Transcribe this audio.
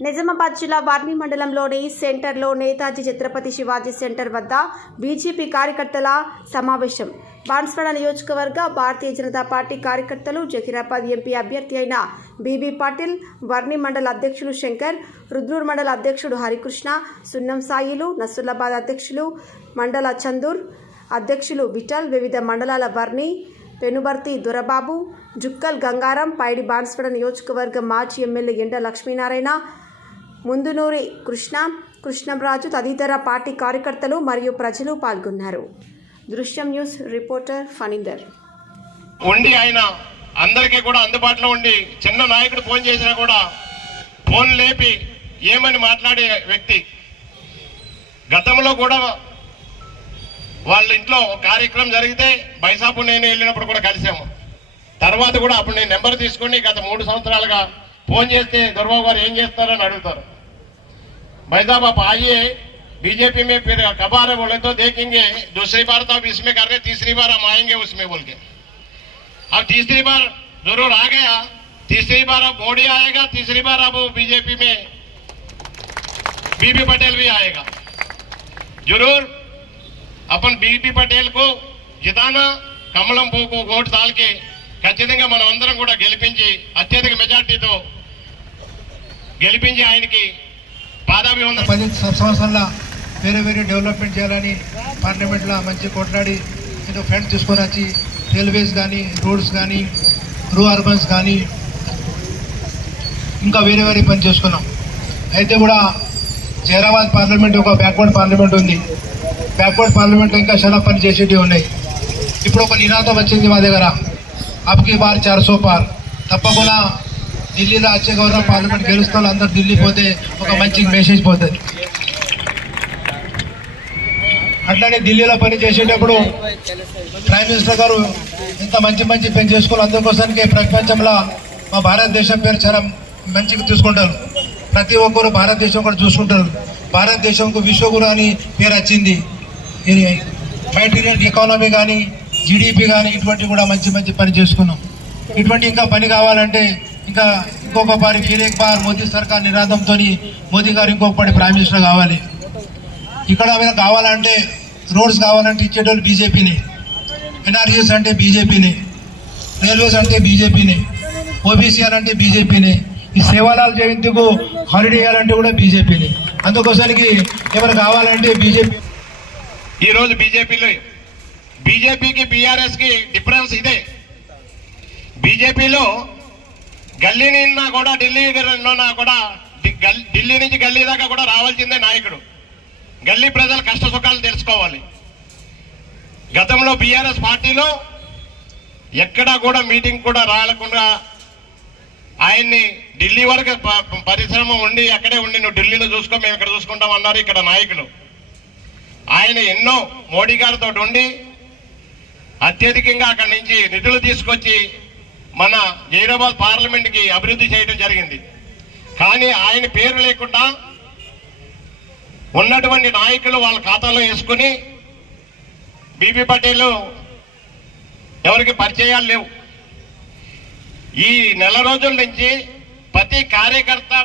నిజామాబాద్ జిల్లా వార్ని మండలంలోని సెంటర్లో నేతాజీ ఛత్రపతి శివాజీ సెంటర్ వద్ద బీజేపీ కార్యకర్తల సమావేశం. బాన్స్వాడ నియోజకవర్గ భారతీయ జనతా పార్టీ కార్యకర్తలు జహీరాబాద్ ఎంపీ అభ్యర్థి అయిన బీబీ పాటిల్ వర్ణి మండల అధ్యక్షులు శంకర్ రుద్రూర్ మండల అధ్యక్షుడు హరికృష్ణ సున్నం సాయిలు నసుల్లాబాద్ అధ్యక్షులు మండల చందూర్ అధ్యక్షులు విఠల్ వివిధ మండలాల వర్ణి పెనుబర్తి దొరబాబు జుక్కల్ గంగారం పైడి బాన్స్వాడ నియోజకవర్గ మాజీ ఎమ్మెల్యే ఎండ లక్ష్మీనారాయణ ముందునూరి కృష్ణ కృష్ణంరాజు తదితర పార్టీ కార్యకర్తలు మరియు ప్రజలు పాల్గొన్నారు. దృశ్యం న్యూస్ రిపోర్టర్ ఫణీందర్. ఉండి ఆయన అందరికీ కూడా అందుబాటులో ఉండి చిన్న నాయకుడు ఫోన్ చేసినా కూడా ఫోన్ లేపి ఏమని మాట్లాడే వ్యక్తి. గతంలో కూడా వాళ్ళ ఇంట్లో కార్యక్రమం జరిగితే బైసాపు నేను వెళ్ళినప్పుడు కూడా కలిసాము. తర్వాత కూడా అప్పుడు నేను నెంబర్ తీసుకొని గత మూడు సంవత్సరాలుగా ఫోన్ చేస్తే దుర్బాబు గారు ఏం చేస్తారని అడుగుతారు भाई साहब आप आइए बीजेपी में फिर कब आ रहे बोले तो देखेंगे दूसरी बार तो आप इसमें कर रहे तीसरी बार हम आएंगे उसमें बोल के अब तीसरी बार जरूर आ गया तीसरी बार अब मोदी आएगा तीसरी बार अब बीजेपी में बीबी पटेल भी आएगा जरूर अपन बीबी पटेल को जिताना కమలం పోకు ఓటు తాల్కి ఖచ్చితంగా మనం అందరం కూడా గెలిపించి అత్యధిక మెజార్టీతో గెలిపించి ఆయనకి పాదాభివందనం. పది సంవత్సరాల వేరే వేరే డెవలప్మెంట్ చేయాలని పార్లమెంట్లో మంచి కొట్లాడి ఏదో ఫ్రెండ్ తీసుకొని వచ్చి రైల్వేస్ కానీ రోడ్స్ కానీ రూ అర్బన్స్ కానీ ఇంకా వేరే వేరే పని చేసుకున్నాం. అయితే కూడా జైరాబాద్ పార్లమెంట్ ఒక బ్యాక్వర్డ్ పార్లమెంట్ ఉంది. బ్యాక్వర్డ్ పార్లమెంట్ ఇంకా చాలా పని చేసేటివి ఉన్నాయి. ఇప్పుడు ఒక నినాదం వచ్చింది మా దగ్గర. అప్కి బార్ చార్సో పార్. తప్పకుండా ఢిల్లీలో వచ్చే గౌరవ పార్లమెంట్ గెలుస్తారు అందరు ఢిల్లీ పోతే ఒక మంచి మెసేజ్ పోతుంది. అట్లానే ఢిల్లీలో పని చేసేటప్పుడు ప్రైమ్ మినిస్టర్ గారు ఇంత మంచి మంచి పని చేసుకోవాలి. అందుకోసానికి ప్రపంచంలో మా భారతదేశం పేరు చాలా మంచిగా చూసుకుంటారు. ప్రతి ఒక్కరు భారతదేశం కూడా చూసుకుంటారు. భారతదేశంకు విశ్వగురు అని పేరు వచ్చింది. బయట ఎకానమీ కానీ జీడిపి కానీ ఇటువంటి కూడా మంచి మంచి పని చేసుకున్నాం. ఇటువంటి ఇంకా పని కావాలంటే ఇంకా ఇంకొక పారి ఫిర్ ఎక్ బార్ మోదీ సర్కార్ నినాదంతో మోదీ గారు ఇంకొక పారి ప్రైమ్ మినిస్టర్ కావాలి. ఇక్కడ మీద కావాలంటే రోడ్స్ కావాలంటే ఇచ్చేటోళ్ళు బీజేపీని. ఎన్ఆర్జీస్ అంటే బీజేపీని. రైల్వేస్ అంటే బీజేపీని. ఓబీసీఆర్ అంటే బీజేపీని. ఈ సేవాలాల్ జయంతికు హాలిడే ఇవ్వాలంటే కూడా బీజేపీని. అందుకోసానికి ఎవరు కావాలంటే బీజేపీ ఈరోజు బీజేపీలో బీజేపీకి బీఆర్ఎస్కి డిఫరెన్స్ ఇదే. బీజేపీలో గల్లీ నిన్నా కూడా ఢిల్లీ నిన్నా కూడా ఢిల్లీ నుంచి గల్లీ దాకా కూడా రావాల్సిందే నాయకుడు. గల్లీ ప్రజల కష్ట సుఖాలు తెలుసుకోవాలి. గతంలో బీఆర్ఎస్ పార్టీలో ఎక్కడా కూడా మీటింగ్ కూడా రాలకుండా ఆయన్ని ఢిల్లీ వరకు ప- పరిశ్రమ ఉండి అక్కడే ఉండి నువ్వు ఢిల్లీలో చూసుకో మేము ఇక్కడ చూసుకుంటాం అన్నారు ఇక్కడ నాయకులు. ఆయన ఎన్నో మోడీ గారితో ఉండి అత్యధికంగా అక్కడి నుంచి నిధులు తీసుకొచ్చి మన జైరాబాద్ పార్లమెంట్కి అభివృద్ధి చేయడం జరిగింది. కానీ ఆయన పేరు లేకుండా ఉన్నటువంటి నాయకులు వాళ్ళ ఖాతాలో వేసుకుని బీబీ పటేల్ ఎవరికి పరిచయాలు లేవు. ఈ నెల రోజుల నుంచి ప్రతి కార్యకర్త